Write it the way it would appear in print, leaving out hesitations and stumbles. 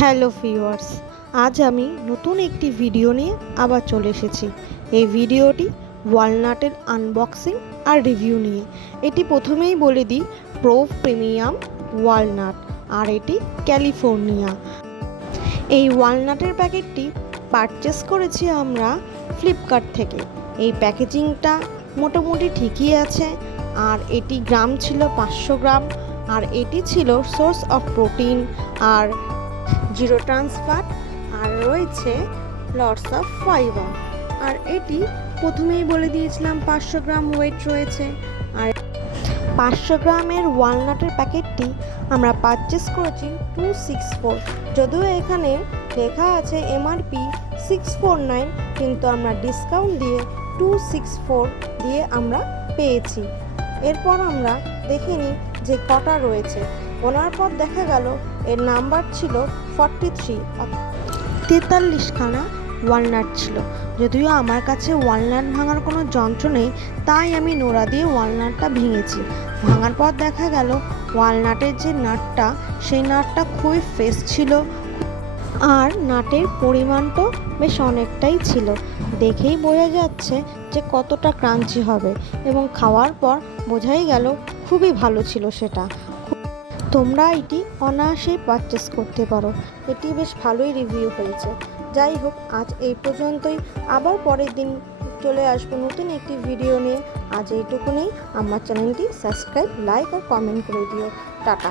Hello viewers, আজ আমি নতুন একটি ভিডিও নিয়ে আবার চলে এসেছি। এই ভিডিওটি ওয়ালনাটের আনবক্সিং আর রিভিউ নিয়ে। এটি প্রথমেই বলে দিই, প্রো প্রিমিয়াম ওয়ালনাট আর এটি ক্যালিফোর্নিয়া। এই ওয়ালনাটের প্যাকেটটি পারচেস করেছি আমরা ফ্লিপকার্ট থেকে। এই প্যাকেজিংটা মোটামুটি ঠিকই আছে, আর এটি গ্রাম ছিল 500 গ্রাম, আর এটি ছিল সোর্স অফ প্রোটিন আর জিরো ট্রান্স ফ্যাট, আর রয়েছে লটস অফ ফাইবার। আর এটি প্রথমেই বলে দিয়েছিলাম 500 গ্রাম ওয়েট রয়েছে। আর 500 গ্রামের ওয়ালনাটের প্যাকেটটি আমরা পারচেস করেছি 264। যদিও এখানে লেখা আছে এমআরপি 649, কিন্তু আমরা ডিসকাউন্ট দিয়ে 264 দিয়ে আমরা পেয়েছি। এরপর আমরা দেখে নিই যে কটা রয়েছে। ওনার পর দেখা গেল এর নাম্বার ছিল 43, 43খানা ওয়ালনাট ছিল। যদিও আমার কাছে ওয়ালনাট ভাঙার কোনো যন্ত্র নেই, তাই আমি নোড়া দিয়ে ওয়ালনাটটা ভেঙেছি। ভাঙার পর দেখা গেল ওয়ালনাটের যে নাটটা, সেই নাটটা খুবই ফ্রেশ ছিল, আর নাটের পরিমাণটাও বেশ অনেকটাই ছিল। দেখেই বোঝা যাচ্ছে যে কতটা ক্রাঞ্চি হবে, এবং খাওয়ার পর বোঝাই গেল খুবই ভালো ছিল সেটা। তোমরা এটি অনায়াসেই পারচেস করতে পারো, এটি বেশ ভালোই রিভিউ হয়েছে। যাই হোক, আজ এই পর্যন্তই। আবার পরের দিন চলে আসবো নতুন একটি ভিডিও নিয়ে। আজ এইটুকুনেই। আমার চ্যানেলটি সাবস্ক্রাইব, লাইক আর কমেন্ট করে দিও। টাটা।